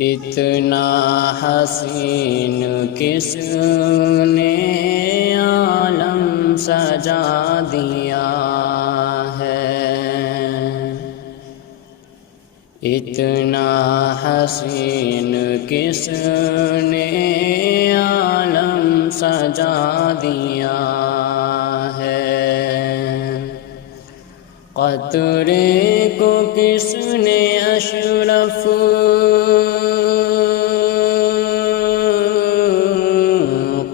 اتنا حسین کس نے عالم سجا دیا ہے، اتنا حسین کس نے عالم سجا دیا ہے، قطرے کو کس نے اشرف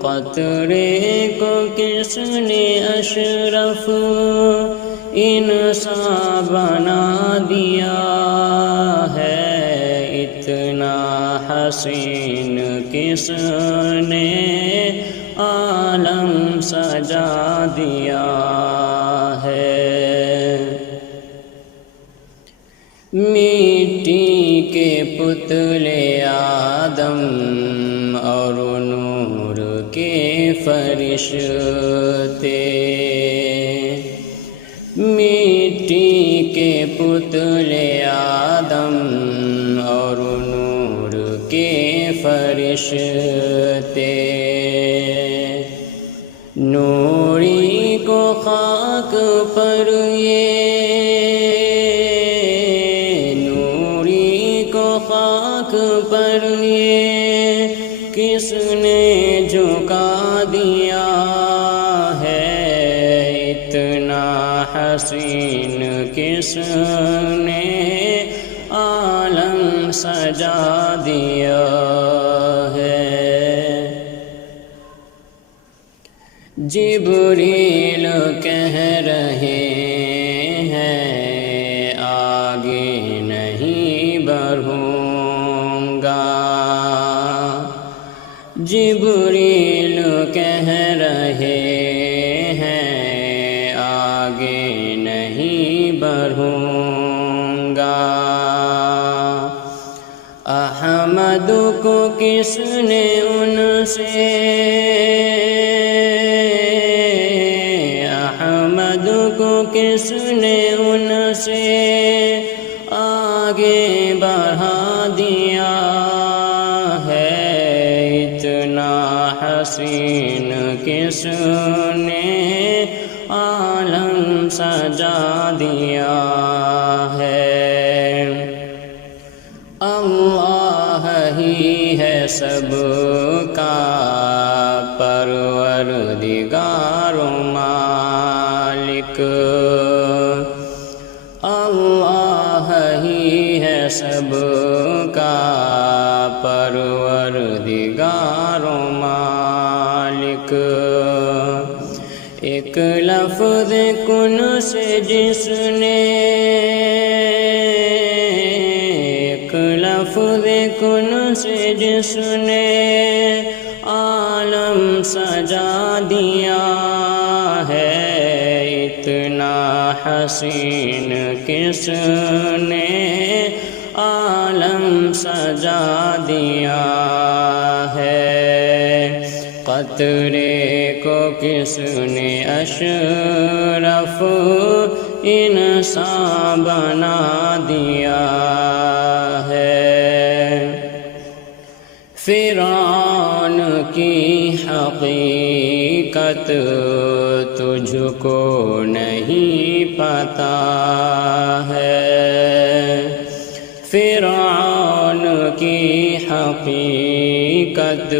قطرے کو کس نے اشرف انسان بنا دیا ہے، اتنا حسین کس نے عالم سجا دیا ہے، مٹی کے پتلے آدم اور نور کے فرشتے، مٹی کے پتلے آدم اور نور کے فرشتے، نوری کو خاک پر کس نے جھکا دیا ہے، اتنا حسین کس نے عالم سجا دیا ہے، جبریل کہہ رہے ہیں آگے نہیں بڑھوں گا، جبریل کہہ رہے ہیں آگے نہیں بڑھوں گا، احمد کو کس نے ان سے احمد کو کس نے ان سے آگے بڑھا دیا ہے، اتنا حسین کس نے عالم سجا دیا ہے، اللہ ہی ہے سب کا پروردگار و مالک، اللہ ہی ہے سب کا پروردگار و مالک، ایک لفظ کن سے جس نے ایک لفظ کن سے جس نے عالم سجا دیا ہے، اتنا حسین کس نے عالم سجا دیا ہے، قطرے کو کس نے اشرف انسان بنا دیا ہے، فرعون کی حقیقت تجھ کو نہیں پتا ہے، فرعون کی حقیقت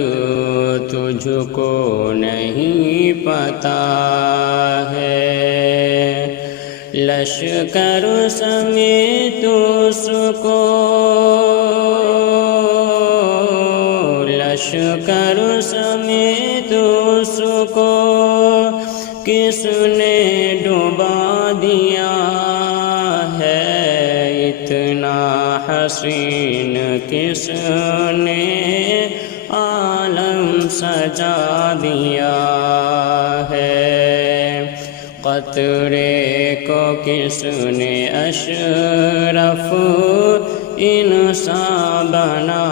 تجھ کو نہیں پتا ہے، لشکر سمیت اس کو لشکر سمیت اس کو کس نے ڈبا دیا ہے، اتنا حسین کس نے عالم سجا دیا ہے، قطرے کو کس نے اشرف انسان بنا